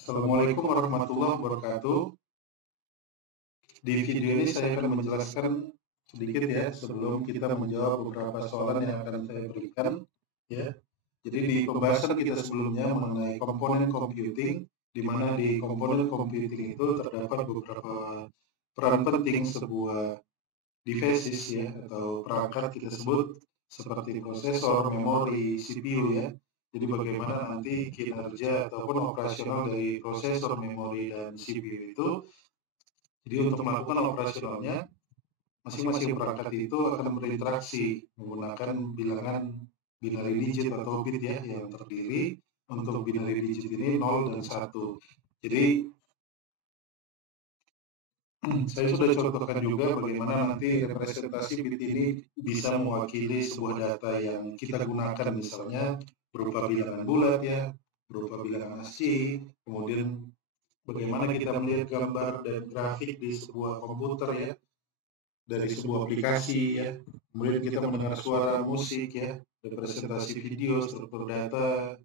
Assalamualaikum warahmatullahi wabarakatuh. Di video ini saya akan menjelaskan sedikit ya sebelum kita menjawab beberapa soalan yang akan saya berikan ya. Jadi di pembahasan kita sebelumnya mengenai komponen computing, di mana di komponen computing itu terdapat beberapa peran penting sebuah devices ya atau perangkat kita sebut seperti prosesor, memori, CPU ya. Jadi bagaimana nanti kinerja ataupun operasional dari prosesor, memori, dan CPU itu. Jadi untuk melakukan operasionalnya, masing-masing perangkat itu akan berinteraksi menggunakan bilangan binary digit atau bit ya yang terdiri untuk binary digit ini 0 dan 1. Jadi saya sudah contohkan juga bagaimana nanti representasi bit ini bisa mewakili sebuah data yang kita gunakan misalnya berupa bilangan bulat ya, berupa bilangan ASCII, kemudian bagaimana kita melihat gambar dan grafik di sebuah komputer ya, dari sebuah aplikasi ya, kemudian kita mendengar suara musik ya, representasi video, struktur data,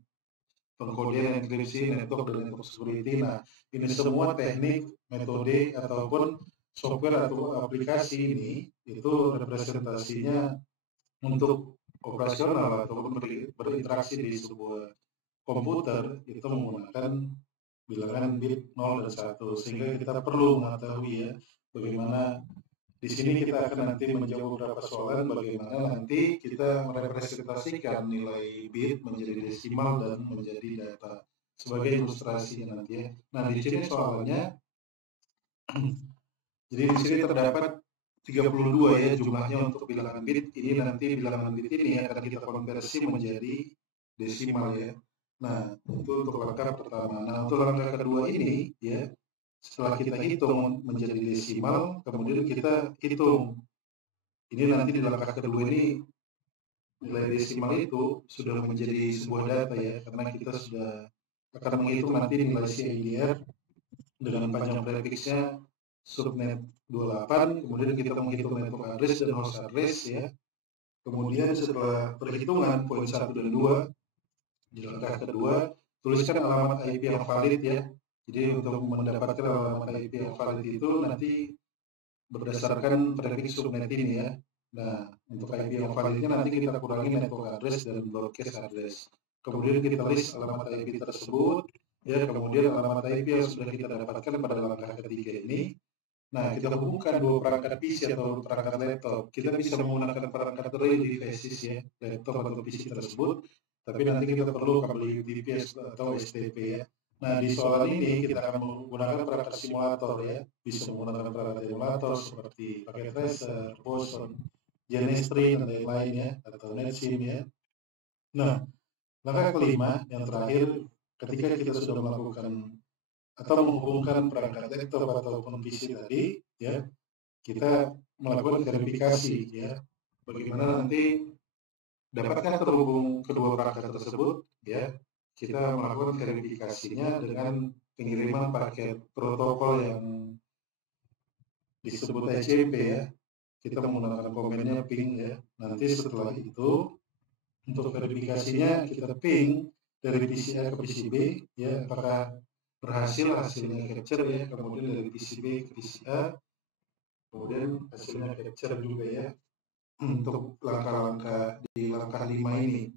pengkodean, enkripsi, network, dan network security. Nah, ini semua teknik, metode, ataupun software atau aplikasi ini, itu representasinya untuk operasional ataupun berinteraksi di sebuah komputer, itu menggunakan bilangan bit 0 dan 1, sehingga kita perlu mengetahui ya, bagaimana di sini kita akan nanti menjawab beberapa soalan bagaimana nanti kita merepresentasikan nilai bit menjadi desimal dan menjadi data sebagai ilustrasi nanti ya. Nah, di sini soalnya, jadi di sini terdapat 32 ya jumlahnya untuk bilangan bit. Ini nanti bilangan bit ini akan kita konversi menjadi desimal ya. Nah, itu untuk langkah pertama. Nah, untuk langkah kedua ini ya, setelah kita hitung menjadi desimal, kemudian kita hitung. Ini nanti di langkah kedua ini nilai desimal itu sudah menjadi sebuah data ya, karena kita sudah akan menghitung nanti nilai CIDR dengan panjang prefixnya subnet 28, kemudian kita menghitung network address dan host address ya. Kemudian setelah perhitungan poin 1 dan 2 di langkah kedua, tuliskan alamat IP yang valid ya. Jadi untuk mendapatkan alamat IP yang valid itu nanti berdasarkan prefix subnet ini ya. Nah, untuk IP yang validnya nanti kita kurangi network address dan broadcast address. Kemudian kita list alamat IP tersebut, ya, kemudian alamat IP yang sudah kita dapatkan pada langkah ketiga ini. Nah, kita hubungkan dua perangkat PC atau perangkat laptop. Kita bisa menggunakan perangkat relay devices ya, laptop atau PC tersebut, tapi nanti kita perlu kabel UPS atau STP ya. Nah, di soal ini kita akan menggunakan perangkat simulator ya, bisa menggunakan perangkat emulator seperti paket tracer, Boson, Genestri, dan lain-lain ya, atau NetSim ya. Nah, langkah kelima yang terakhir, ketika kita sudah melakukan atau menghubungkan perangkat laptop ataupun PC tadi, ya, kita melakukan verifikasi ya, bagaimana nanti dapatkah terhubung kedua perangkat tersebut ya. Kita melakukan verifikasinya dengan pengiriman paket protokol yang disebut HCP ya. Kita menggunakan komennya ping ya. Nanti setelah itu untuk verifikasinya kita ping dari PC A ke PC B ya, apakah berhasil hasilnya capture ya, kemudian dari PC B ke PC A, kemudian hasilnya capture juga ya. Untuk langkah-langkah di langkah 5 ini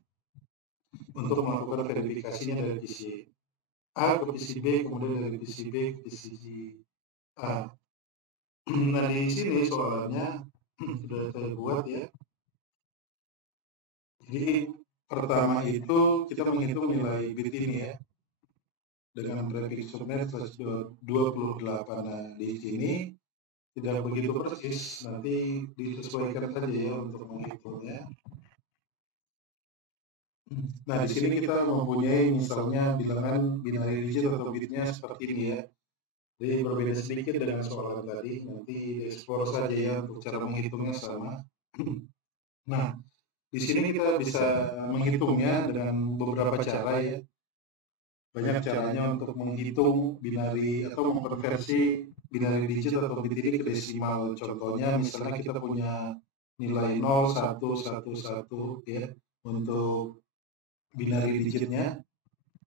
untuk melakukan verifikasinya dari PC A ke PC B, kemudian dari PC B ke PC A. Nah, di sini soalnya sudah saya buat ya. Jadi pertama itu kita menghitung nilai bit ini ya dengan prefix subnet 28. Nah, di sini tidak begitu persis, nanti disesuaikan saja ya untuk menghitungnya. Nah, di sini kita mempunyai misalnya bilangan binary digit atau bitnya seperti ini ya. Jadi berbeda sedikit dengan soal tadi, nanti explore saja ya untuk cara menghitungnya sama. Nah, di sini kita bisa menghitungnya dengan beberapa cara ya. Banyak caranya untuk menghitung binary atau mengkonversi binary digit atau bit ini ke desimal. Contohnya misalnya kita punya nilai 0, 1, 1, 1 ya untuk binary digitnya.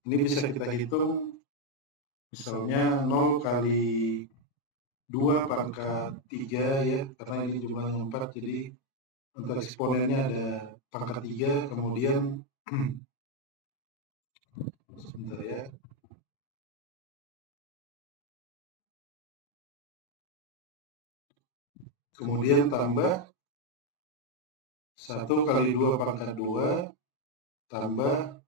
Ini bisa kita hitung Misalnya 0 kali 2 pangkat 3 ya, karena ini jumlahnya 4, jadi untuk eksponennya ada pangkat 3, kemudian sebentar ya, kemudian tambah 1 kali 2 pangkat 2, tambah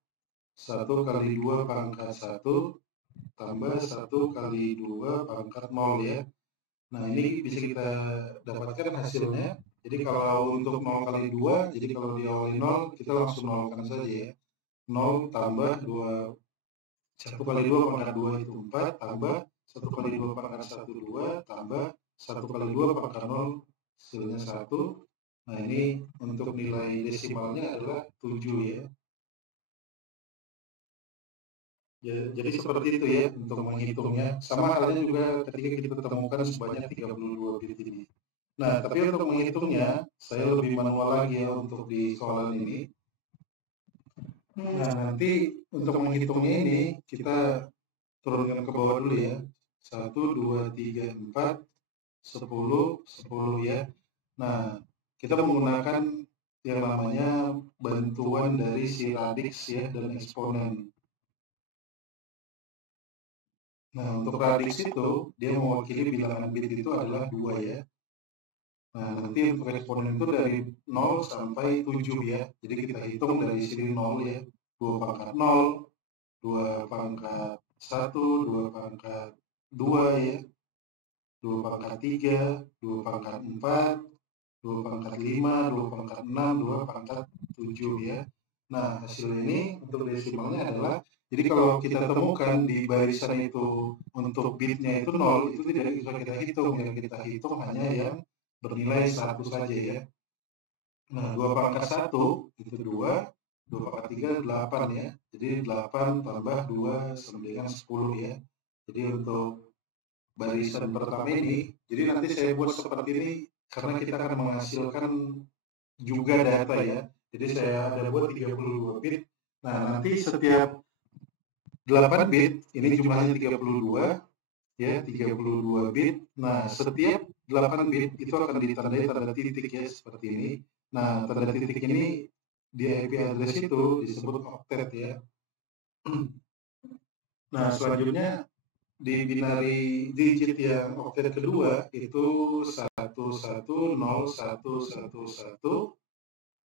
1 kali 2 pangkat 1, tambah 1 kali 2 pangkat 0 ya. Nah, ini bisa kita dapatkan hasilnya. Jadi kalau untuk 0 kali 2, jadi kalau diawali 0, kita langsung nolkan saja ya. 0 tambah 2, 1 kali 2 pangkat 2 itu 4, tambah 1 kali 2 pangkat 1, 2, tambah 1 kali 2 pangkat 0, hasilnya 1. Nah, ini untuk nilai desimalnya adalah 7 ya. Jadi seperti itu ya untuk menghitungnya. Sama halnya juga ketika kita temukan sebanyak 32 bit ini. Nah, tapi untuk menghitungnya, saya lebih manual lagi ya untuk di soalan ini. Nah, nanti untuk menghitungnya ini, kita turunkan ke bawah dulu ya. 1, 2, 3, 4, 10, 10 ya. Nah, kita menggunakan yang namanya bantuan dari si radix ya dan eksponen. Nah, untuk radix itu, dia mewakili bilangan bit itu adalah 2 ya. Nah, nanti untuk eksponen itu dari 0 sampai 7 ya. Jadi kita hitung dari sini 0 ya. 2 pangkat 0, 2 pangkat 1, 2 pangkat 2 ya. 2 pangkat 3, 2 pangkat 4, 2 pangkat 5, 2 pangkat 6, 2 pangkat 7 ya. Nah, hasil ini untuk desimalnya adalah, jadi kalau kita temukan di barisan itu untuk bitnya itu 0, itu tidak bisa kita hitung. Yang kita hitung hanya yang bernilai 1 saja ya. Nah, 2 pangkat 1 itu 2, 2 pangkat 3 8 ya. Jadi 8 tambah 2 sama dengan 10 ya. Jadi untuk barisan pertama ini, jadi nanti saya buat seperti ini karena kita akan menghasilkan juga data ya. Jadi saya ada buat 32 bit. Nah, nanti setiap 8 bit, ini jumlahnya 32 ya, 32 bit. Nah, setiap 8 bit itu akan ditandai tanda titik ya, seperti ini. Nah, tanda titik ini di IP address itu disebut octet ya. Nah, selanjutnya di binary digit yang octet kedua itu 110111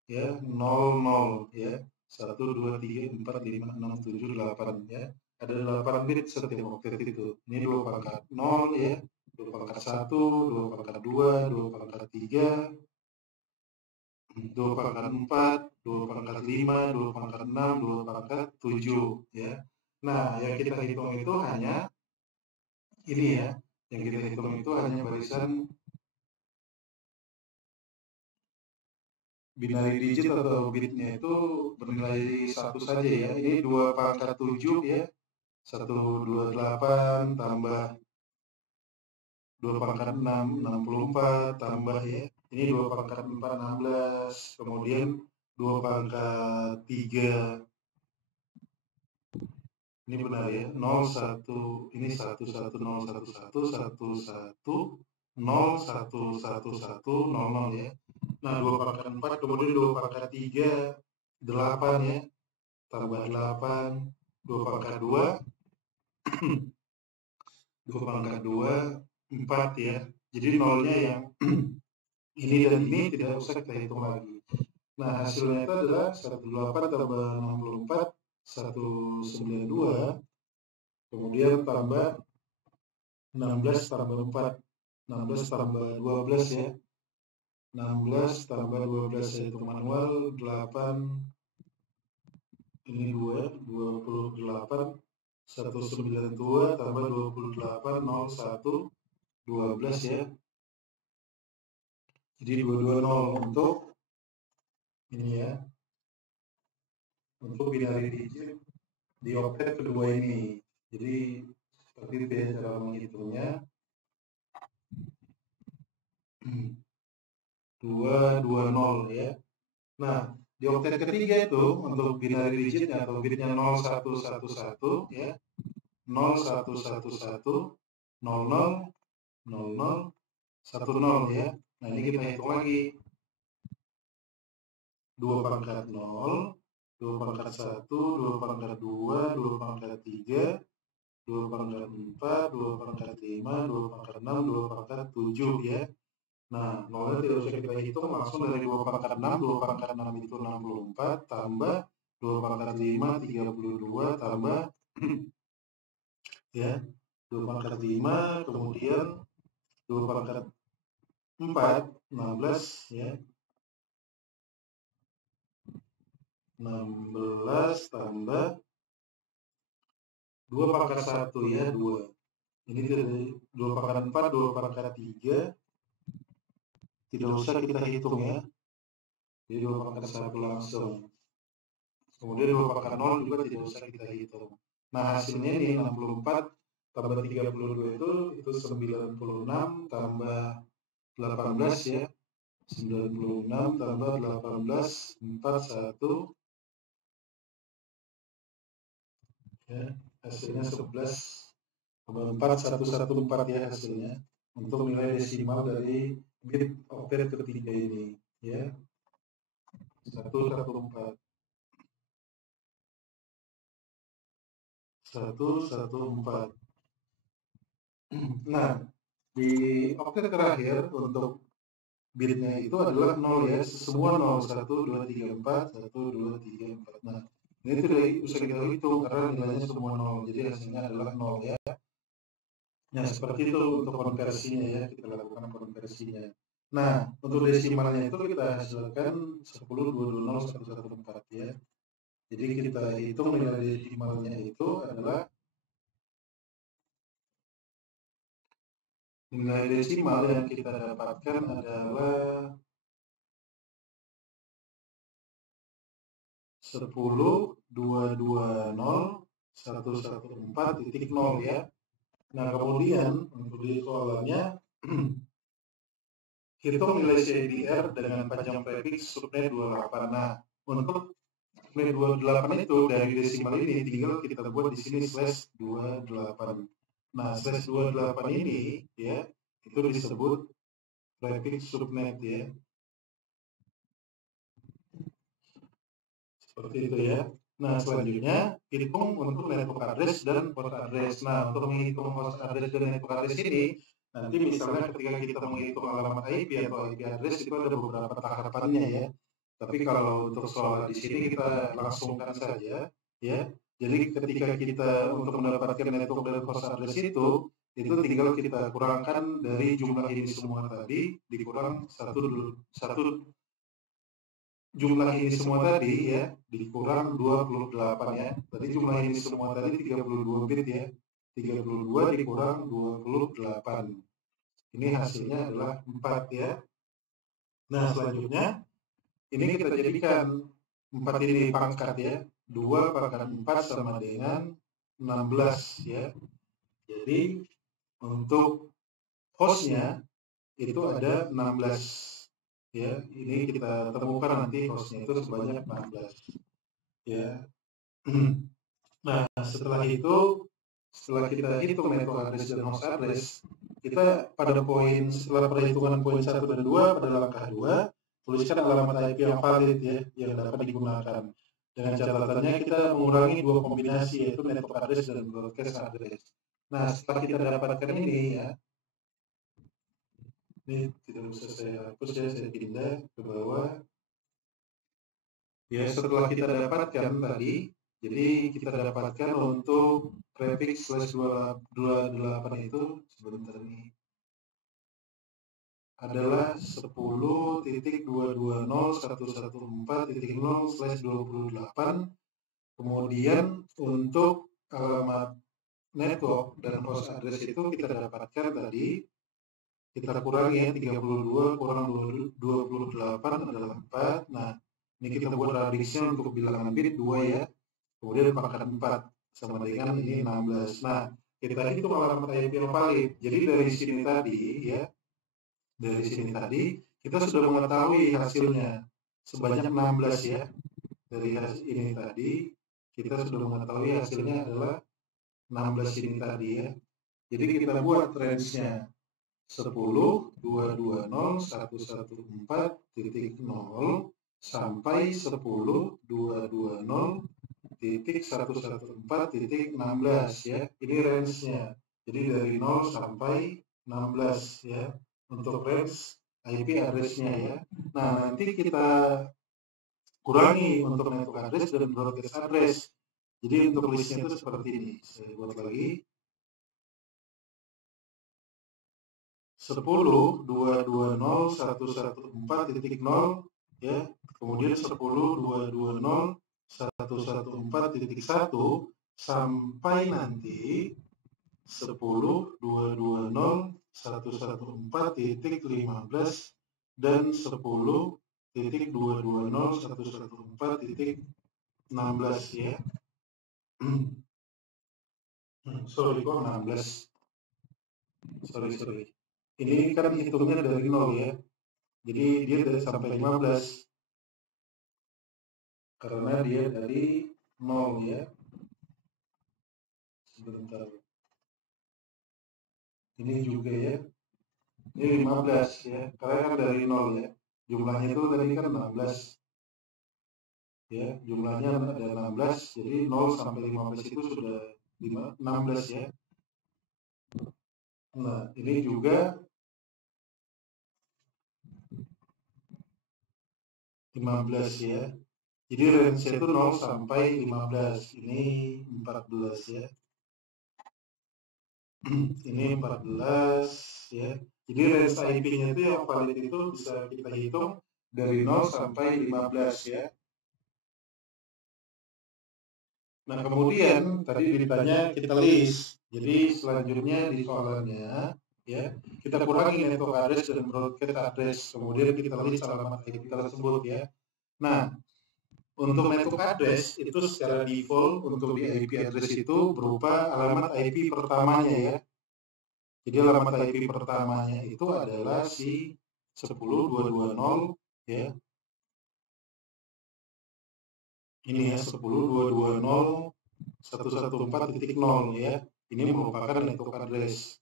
ya, 00 ya. 1 2 3 4 5 6 7 8 ya. Ada 8 bit setiap octet itu. Ini 2 pangkat 0 ya, 2 pangkat 1, 2 pangkat 2, 2 pangkat 3, 2 pangkat 4, 2 pangkat 5, 2 pangkat 6, 2 pangkat 7 ya. Nah, yang kita hitung itu hanya ini ya. Yang kita hitung itu hanya barisan binary digit atau bitnya itu bernilai 1 saja ya. Ini 2 pangkat 7 ya. 128 tambah 2 pangkat 6, 64 tambah ya. Ini 2 pangkat 4, 16. Kemudian 2 pangkat 3. Ini benar ya. 01, ini 11011, 11011100 ya. Nah, 2 pangkat 4, kemudian 2 pangkat 3, 8 ya. Tambah 8, 2 pangkat 2, 2 pangkat 2, 4 ya. Jadi nolnya yang ini dan ini tidak usah kita hitung lagi. Nah, hasilnya itu adalah 128 tambah 64, 192, kemudian tambah 16 tambah 4, 16 tambah 12 ya. 16 tambah 12 saya hitung manual, 8, ini 2, 28, 192 tambah 28, 01, 12 ya. Jadi 220 untuk ini ya, untuk binary digit di octet kedua ini. Jadi seperti itu ya cara menghitungnya. 220 ya. Nah, di octet ketiga itu untuk binary digitnya atau bitnya 0111 ya. 0111 00 00 10 ya. Nah, ini kita hitung lagi. 2 pangkat 0, 2 pangkat 1, 2 pangkat 2, 2 pangkat 3, 2 pangkat 4, 2 pangkat 5, 2 pangkat 6, 2 pangkat 7 ya. Nah, nolnya tidak usah kita hitung, langsung dari 2 pangkat 6, 2 pangkat 6 itu 64, tambah 2 pangkat 5, 32, tambah ya, 2 pangkat 5, kemudian 2 pangkat 4, 16 ya. 16 tambah 2 pangkat 1 ya, 2. Ini dari 2 pangkat 4, 2 pangkat 3. Tidak usah kita hitung ya. Jadi 2 pangkat 1 langsung. Kemudian 2 pangkat 0 juga tidak usah kita hitung. Nah, hasilnya ini 64 tambah 32 itu 96 tambah 18 ya. 96 tambah 18, 41 ya, hasilnya 11 tambah 4, 114 ya hasilnya untuk nilai desimal dari bit oktet ketiga ini ya, 114 114. Nah, di oktet terakhir untuk bitnya itu adalah 0 ya, semua 0, 1, 2, 3, 4, 1, 2, 3, 4. Nah, ini tidak usah kita hitung karena nilainya semua 0, jadi hasilnya adalah 0 ya. Nah, seperti itu untuk konversinya ya, kita lakukan konversinya. Nah, untuk desimalnya itu kita hasilkan 10,220,114 ya. Jadi kita hitung nilai desimalnya itu adalah nilai desimal yang kita dapatkan adalah 10,220,114.0 ya. Nah, kemudian untuk di soalannya hitung nilai CAGR dengan panjang prefix subnet 28. Nah, untuk subnet 28 itu dari desimal ini tinggal kita buat di sini /28. Nah, /28 ini ya itu disebut prefix subnet ya. Seperti itu ya. Nah, selanjutnya hitung untuk network address dan port address. Nah, untuk menghitung host address dan network address ini, nanti misalnya ketika kita menghitung alamat IP atau IP address itu ada beberapa tahapannya ya. Tapi kalau untuk soal di sini kita langsungkan saja ya. Jadi ketika kita untuk mendapatkan network dan host address itu tinggal kita kurangkan dari jumlah ini semua tadi dikurang satu jumlah ini semua tadi ya dikurang 28 ya. Tadi jumlah ini semua tadi 32 bit ya. 32 dikurang 28. Ini hasilnya adalah 4 ya. Nah, selanjutnya ini kita jadikan 4 ini pangkat ya. 2 pangkat 4 sama dengan 16 ya. Jadi untuk hostnya itu ada 16 ya. Ini kita temukan nanti hostnya itu sebanyak 16 ya. Nah, setelah itu setelah kita hitung network address dan host address, kita pada poin setelah perhitungan poin 1 dan 2 pada langkah 2 tuliskan alamat IP yang valid ya yang dapat digunakan. Dengan catatannya kita mengurangi dua kombinasi yaitu network address dan broadcast address. Nah, setelah kita dapatkan ini ya, ini tidak usah saya hapus ya, saya pindah ke bawah. Ya, setelah kita dapatkan tadi, jadi kita dapatkan untuk prefix /28 itu sebentar nih adalah 10.220.114.0/28. Kemudian untuk alamat network dan host address itu kita dapatkan tadi kita kurangi ya 32 kurang 28 adalah 4. Nah, ini kita buat radiusnya untuk bilangan bit 2 ya. Kemudian pangkat 4 sama dengan ini 16. Nah, kita hitung alamat IP yang valid. Jadi dari sini tadi ya, dari sini tadi kita sudah mengetahui hasilnya sebanyak 16 ya. Dari ini tadi kita sudah mengetahui hasilnya adalah 16 ini tadi ya. Jadi kita buat range-nya 10, 220, 114.0 sampai 10, 220, 114.16 ya. Ini range-nya. Jadi dari 0 sampai 16 ya. Untuk range IP address-nya ya. Nah, nanti kita kurangi untuk network address dan broadcast address. Jadi untuk listnya itu seperti ini. Saya buat lagi. 10, 220, 114.0 ya. Kemudian 10, 220, 114.1 sampai nanti 10, 220, 114.15 dan 10, 220, 114.16 ya. Sorry kok 16. Sorry. Ini kan hitungnya dari 0 ya. Jadi dia dari sampai 15. Karena dia dari 0 ya. Sebentar. Ini juga ya. Ini 15 ya. Karena kan dari 0 ya. Jumlahnya itu tadi kan 16. Ya, jumlahnya ada 16. Jadi 0 sampai 15 itu sudah 16 ya. Nah, ini juga 15 ya. Jadi range itu 0 sampai 15. Ini 14 ya. Ini 14 ya. Jadi range IP-nya itu yang valid itu bisa kita hitung dari 0 sampai 15 ya. Nah, kemudian tadi ditanya kita list. Jadi selanjutnya di soalannya ya, kita kurangi network address dan broadcast address. Kemudian kita list alamat IP tersebut ya. Nah, untuk network address itu secara default untuk di IP address itu berupa alamat IP pertamanya ya. Jadi alamat IP pertamanya itu adalah si 10.220 ya. Ini ya 10.220 114.0 ya. Ini merupakan network address.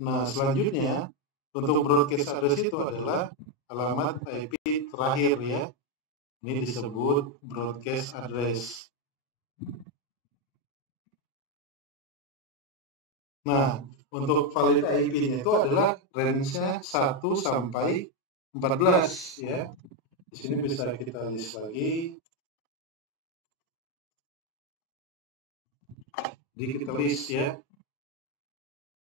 Nah, selanjutnya untuk broadcast address itu adalah alamat IP terakhir ya. Ini disebut broadcast address. Nah, untuk valid IP-nya itu adalah range-nya 1 sampai 14 ya. Di sini bisa kita list lagi. Jadi kita list ya.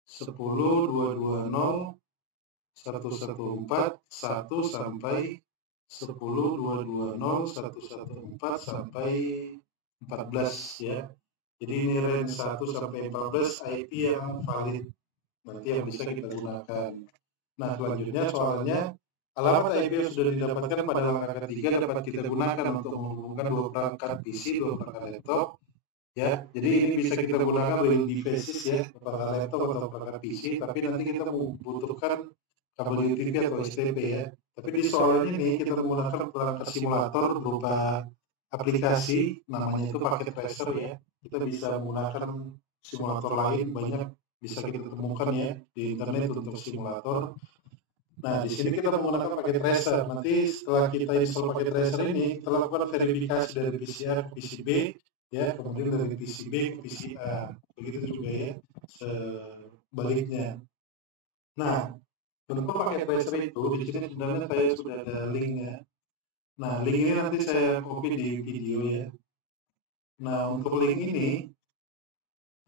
10, 220, 114, 1 sampai 10, 220, 114 sampai 14 ya. Jadi ini range 1 sampai 14 IP yang valid. Nanti yang bisa kita gunakan. Nah, selanjutnya soalnya alamat IP yang sudah didapatkan pada langkah ketiga dapat kita gunakan untuk menghubungkan dua perangkat PC, dua perangkat laptop. Ya, jadi ini bisa kita gunakan real devices ya, perangkat laptop atau perangkat PC, tapi nanti kita membutuhkan kabel UTP atau STP ya. Tapi di soal ini kita menggunakan perangkat simulator berupa aplikasi, namanya itu paket tracer ya. Kita bisa menggunakan simulator lain, banyak bisa kita temukan ya di internet untuk simulator. Nah, di sini kita menggunakan paket tracer. Nanti setelah kita install paket tracer ini, kita lakukan verifikasi dari PC A ke PC B, ya, kemudian dari PC B ke PC A. Begitu juga ya, sebaliknya. Nah, untuk paket tracer itu, di sini sebenarnya saya sudah ada linknya. Nah, link ini nanti saya copy di video ya. Nah, untuk link ini,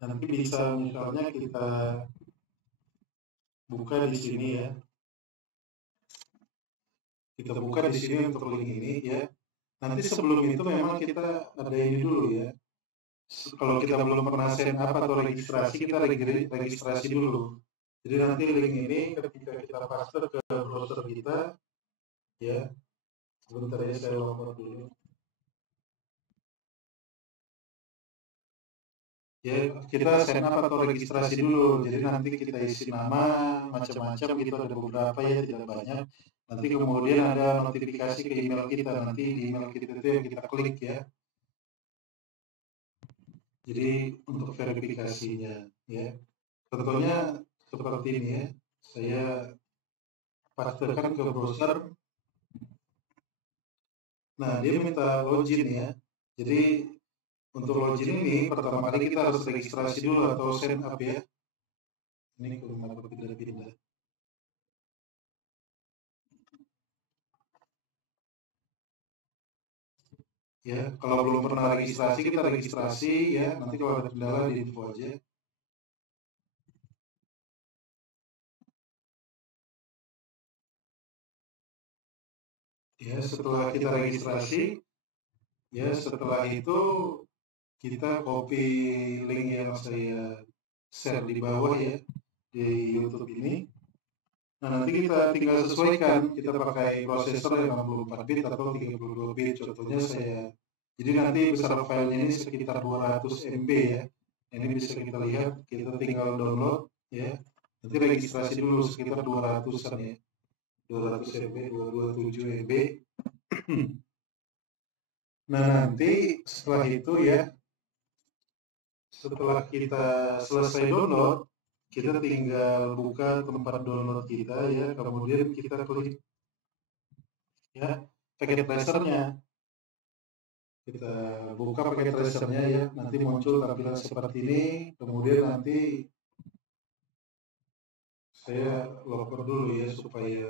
nanti bisa misalnya kita buka di sini ya. Kita buka di sini untuk link ini ya. Nanti sebelum itu memang kita ada ini dulu ya. Kalau kita belum pernah sign up atau registrasi, kita registrasi dulu. Jadi nanti link ini ketika kita paste ke browser kita, ya. Sebentar ya, saya login dulu. Ya, kita sign up atau registrasi dulu. Jadi nanti kita isi nama, macam-macam gitu, ada beberapa ya, tidak banyak. Nanti kemudian ada notifikasi ke email kita. Nanti di email kita itu yang kita klik ya. Jadi untuk verifikasinya ya. Contohnya seperti ini ya. Saya pastekan ke browser. Nah, dia minta login ya. Jadi untuk login ini pertama kali kita harus registrasi dulu atau sign up ya. Ini kenapa pindah-pindah. Ya, kalau belum pernah registrasi kita registrasi ya. Nanti kalau ada kendala di info aja. Ya, setelah kita registrasi, ya setelah itu kita copy link yang saya share di bawah ya di YouTube ini. Nah, nanti kita tinggal sesuaikan, kita pakai prosesor yang 64 bit atau 32 bit. Contohnya saya, jadi nanti besar filenya ini sekitar 200 MB ya. Ini bisa kita lihat, kita tinggal download ya. Nanti registrasi dulu sekitar 200-an ya. 200 MB, 227 MB. Nah, nanti setelah itu ya, setelah kita selesai download, kita tinggal buka tempat download kita ya, kemudian kita klik ya paket tracernya. Kita buka paket tracernya ya, nanti muncul tampilan seperti ini, kemudian nanti saya login dulu ya supaya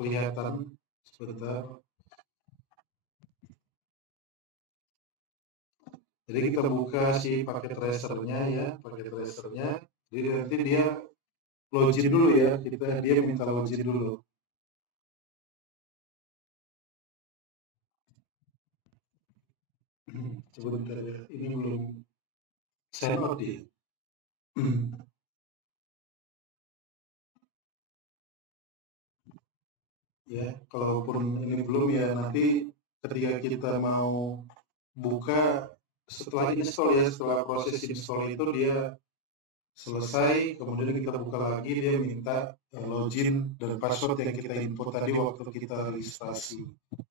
kelihatan sebentar. Jadi kita buka si paket tracernya ya, paket tracernya. Jadi nanti dia login dulu ya, dia minta login dulu. Sebentar ya, ini belum sign out dia. Ya, kalaupun ini belum ya nanti ketika kita mau buka setelah install ya, setelah proses install itu dia selesai, kemudian kita buka lagi, dia minta login dan password yang kita input tadi waktu kita registrasi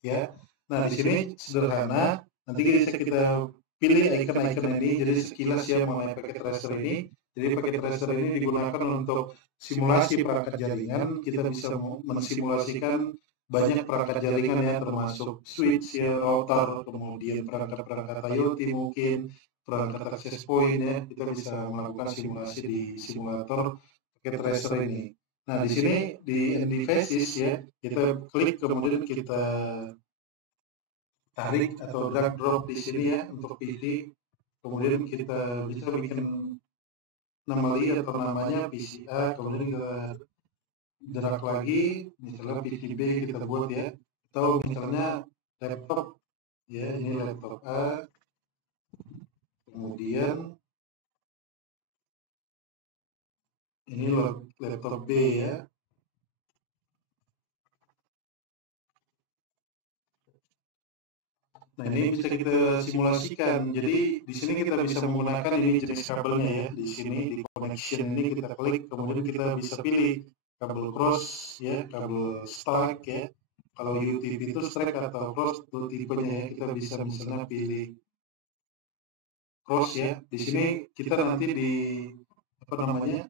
ya. Nah, di sini sederhana, nanti bisa kita pilih icon-icon ini, jadi sekilas ya mengenai paket tracer ini. Jadi paket tracer ini digunakan untuk simulasi perangkat jaringan, kita bisa mensimulasikan banyak perangkat jaringan ya, termasuk switch ya, router, kemudian perangkat-perangkat IoT mungkin, perangkat access point ya, kita bisa melakukan simulasi di simulator paket tracer ini. Nah, di sini di end devices ya, kita klik kemudian kita tarik atau drag drop di sini ya untuk PD. Kemudian kita bisa bikin nama atau namanya PCA, kemudian kita drag lagi, misalnya PCB kita buat ya, atau misalnya laptop ya, ini laptop A, kemudian ini laptop B ya. Nah, ini bisa kita simulasikan. Jadi di sini kita bisa menggunakan ini jenis kabelnya ya. Di sini di connection ini kita klik, kemudian kita bisa pilih kabel cross ya, kabel stack ya. Kalau UTP itu stack atau cross itu tipenya ya. Kita bisa misalnya pilih cross ya. Di sini kita nanti di apa namanya?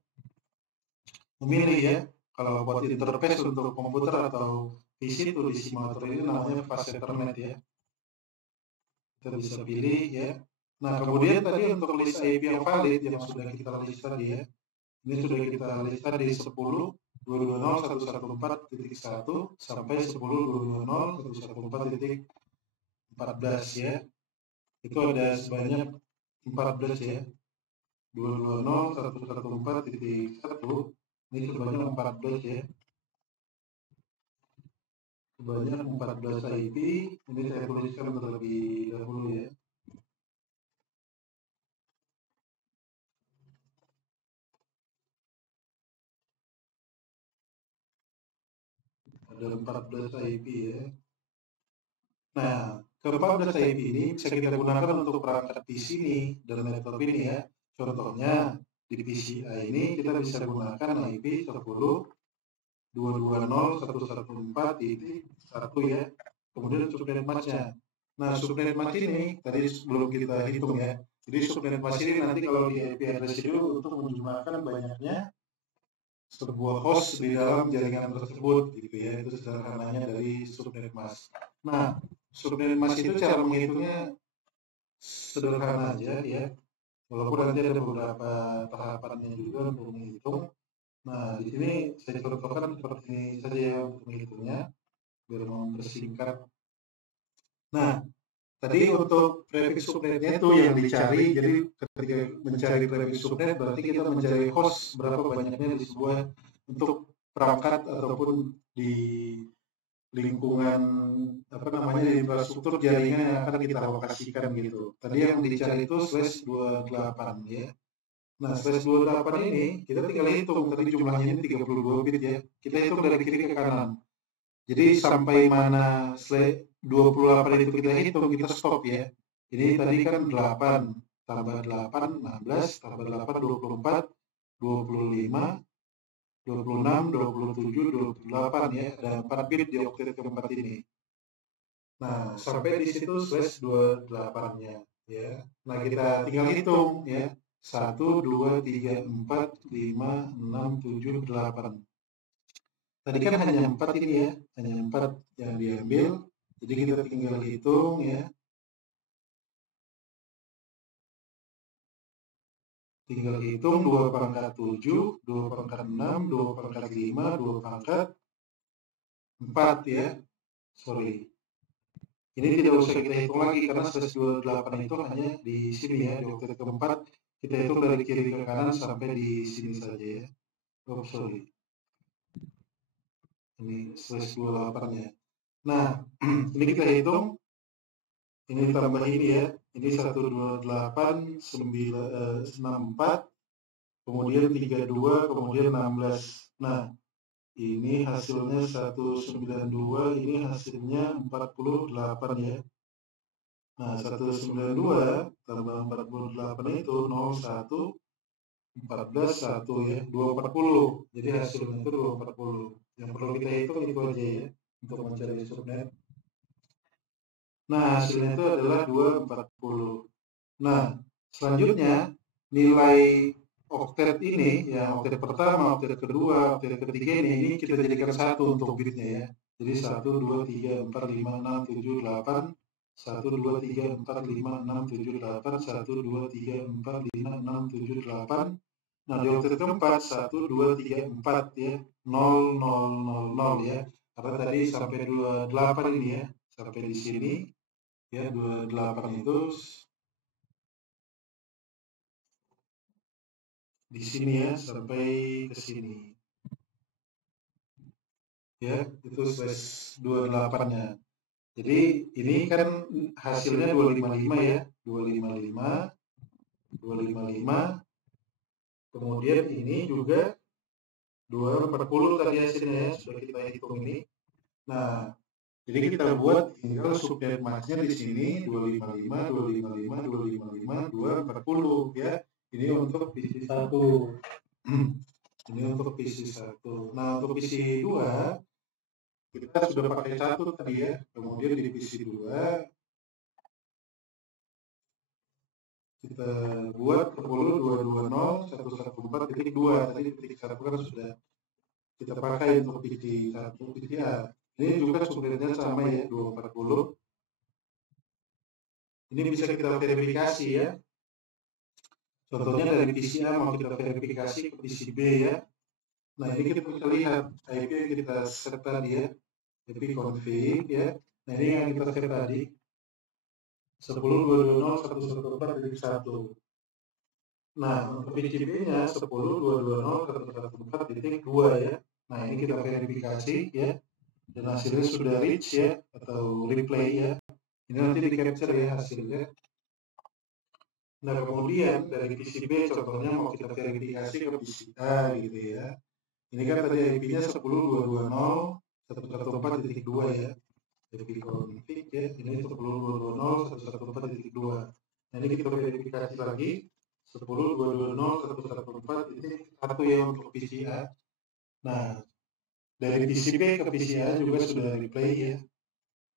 Memilih ya. Kalau buat interface untuk komputer atau PC itu di simulator ini namanya fast Ethernet ya. Kita bisa pilih ya. Nah, kemudian tadi untuk list IP yang valid yang sudah kita list tadi ya. Ini sudah kita list tadi 10.220.114.1 sampai 10.220.114.14 ya. Itu ada sebanyak 14 ya. 220.114.1 ini sebanyak 14 ya. Sebanyak 14 IP, ini saya tuliskan terlebih dahulu ya. Ada 14 IP ya. Nah, ke-14 IP ini bisa kita gunakan untuk perangkat PC ini dan laptop ini ya. Contohnya di PCI ini kita bisa gunakan IP 10.220.114.1 ya. Kemudian subnet match-nya. Nah, subnet match ini tadi sebelum kita hitung ya, Jadi subnet mask ini nanti kalau di IP address itu untuk menjumlahkan banyaknya sebuah host di dalam jaringan tersebut gitu ya. Itu sederhananya dari subnet mask. Nah, subnet mask itu cara menghitungnya sederhana aja ya. Walaupun nanti ada beberapa tahapannya juga untuk menghitung. Nah, di sini saya contohkan seperti ini saja ya untuk menghitungnya biar mempersingkat. Nah, tadi untuk prefix subnetnya itu yang dicari, jadi ketika mencari prefix subnet berarti kita mencari host berapa banyaknya di sebuah untuk perangkat ataupun di lingkungan apa namanya di infrastruktur jaringan yang akan kita lokasikan gitu. Tadi yang dicari itu /28 ya. Nah, /28 ini kita tinggal hitung tadi jumlahnya ini 32 bit ya. Kita hitung dari kiri ke kanan. Jadi sampai mana 28 itu kita hitung, kita stop ya. Ini tadi kan 8, tambah 8, 16, tambah 8, 24, 25, 26, 27, 28 ya. Ada 4 bit di oktet keempat ini. Nah, sampai di situ /28-nya ya. Nah, kita tinggal hitung ya. 1, 2, 3, 4, 5, 6, 7, 8. Tadi kan hanya 4 ini ya, hanya 4 yang diambil. Jadi kita tinggal hitung ya. Tinggal hitung 2 pangkat 7, 2 pangkat 6, 2 pangkat 5, 2 pangkat 4 ya. Sorry. Ini tidak usah kita hitung lagi karena /28 itu hanya di sini ya, di oktet keempat. Kita hitung dari kiri ke kanan sampai di sini saja ya. Oh, sorry. Ini /28-nya. Nah, ini kita hitung. Ini ditambah ini ya. Ini 128, 64, kemudian 32, kemudian 16. Nah, ini hasilnya 192, ini hasilnya 48 ya. Nah, 192 tambah 48 itu 01, 14, 1 ya, 240. Jadi hasilnya itu 240. Yang perlu kita hitung itu aja ya, untuk mencari subnet. Nah, hasilnya itu adalah 240. Nah, selanjutnya nilai oktet ini, yang oktet pertama, oktet kedua, oktet ketiga ini kita jadikan 1 untuk bitnya ya. Jadi 1, 2, 3, 4, 5, 6, 7, 8, 1, 2, 3, 4, 5, 6, 7, 8, 1, 2, 3, 4, 5, 6, 7, 8. Nah, di oktet keempat 1, 2, 3, 4 ya, 0, 0, 0, 0 ya. Karena tadi sampai 28 ini ya, sampai di sini ya, 28 itu di sini ya, sampai ke sini. Ya, itu /28-nya. Jadi ini kan hasilnya 255 ya, 255, 255. Kemudian ini juga 240 tadi hasilnya ya, sudah kita hitung ini. Nah, jadi kita buat tinggal subnet masknya di sini 255, 255, 255, 240 ya. Ini untuk PC1. Ini untuk PC1. Nah, untuk PC2 kita sudah pakai 1 tadi ya. Kemudian di PC2 kita buat 10.220.114.2. Tadi titik 1 kan sudah kita pakai untuk PC1, PC-A. Ini juga subnetnya sama ya, 240. Ini bisa kita verifikasi ya. Contohnya dari PC-A mau kita verifikasi ke PC-B ya. Nah, ini kita bisa lihat IP yang kita set tadi ya. IP config ya. Nah, ini yang kita set tadi. 10.220.114.1. Nah, untuk PCB-nya 10.220.114.2 ya. Nah, ini kita verifikasi ya. Dan hasilnya sudah reach ya, atau replay ya. Ini nanti di capture ya hasilnya. Nah, kemudian dari PCB contohnya mau kita verifikasi ke PC-A gitu ya. Ini kan tadi IP-nya 10.220.114.2 ya. IP config ya, ini 10.220.114.2. Nah, ini kita verifikasi lagi 10.220.114 ini satu ya untuk PC-A. Nah, dari PCB ke PC-A juga sudah replay ya.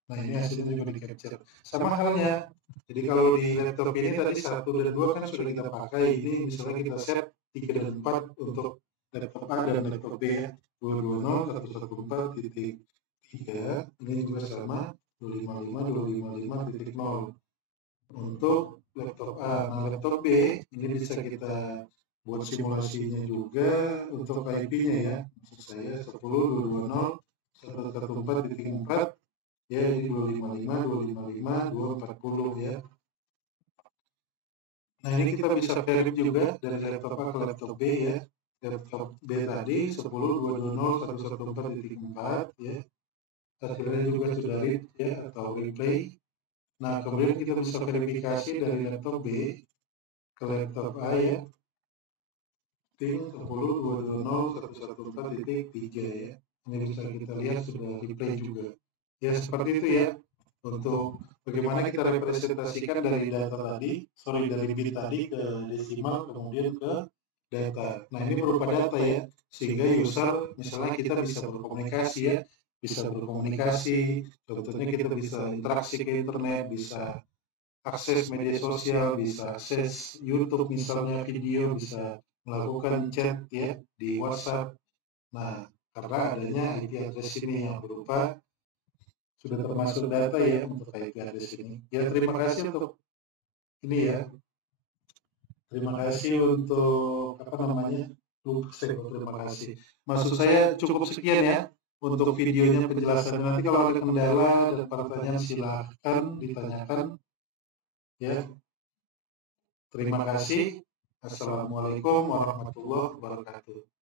Nah, ini hasilnya juga di capture. Sama halnya, jadi kalau di laptop ini tadi 1 dan 2 kan sudah kita pakai. Ini misalnya kita set 3 dan 4 untuk laptop A dan laptop B ya. 220.114.3. Ini juga sama 255.255.0 untuk laptop A. Nah, laptop B ini bisa kita buat simulasinya juga untuk IP-nya ya. Maksud saya 10.220.114.4 ya, ini 255.255.240 ya. Nah, ini kita bisa verif juga dari laptop A ke laptop B ya. Laptop B tadi 10.220.114.4 ya. Hasilnya juga sudah read ya atau replay. Nah, kemudian kita bisa verifikasi dari laptop B ke laptop A ya. Pin 10.220.114.3 ya. Ini bisa kita lihat sudah replay juga. Ya, seperti itu ya. Untuk bagaimana kita representasikan dari data tadi, dari bit tadi ke desimal, kemudian ke data. Nah, ini berupa data ya, sehingga user, misalnya kita bisa berkomunikasi ya, contohnya kita bisa interaksi ke internet, bisa akses media sosial, bisa akses YouTube misalnya video, bisa melakukan chat ya di WhatsApp. Nah, karena adanya IP address ini yang berupa sudah termasuk data ya untuk IP address ini. Ya, terima kasih untuk ini ya. Terima kasih untuk apa namanya? Terima kasih. Maksud saya cukup sekian ya untuk videonya penjelasan. Nanti kalau ada kendala dan pertanyaan silahkan ditanyakan ya. Terima kasih. Assalamualaikum warahmatullahi wabarakatuh.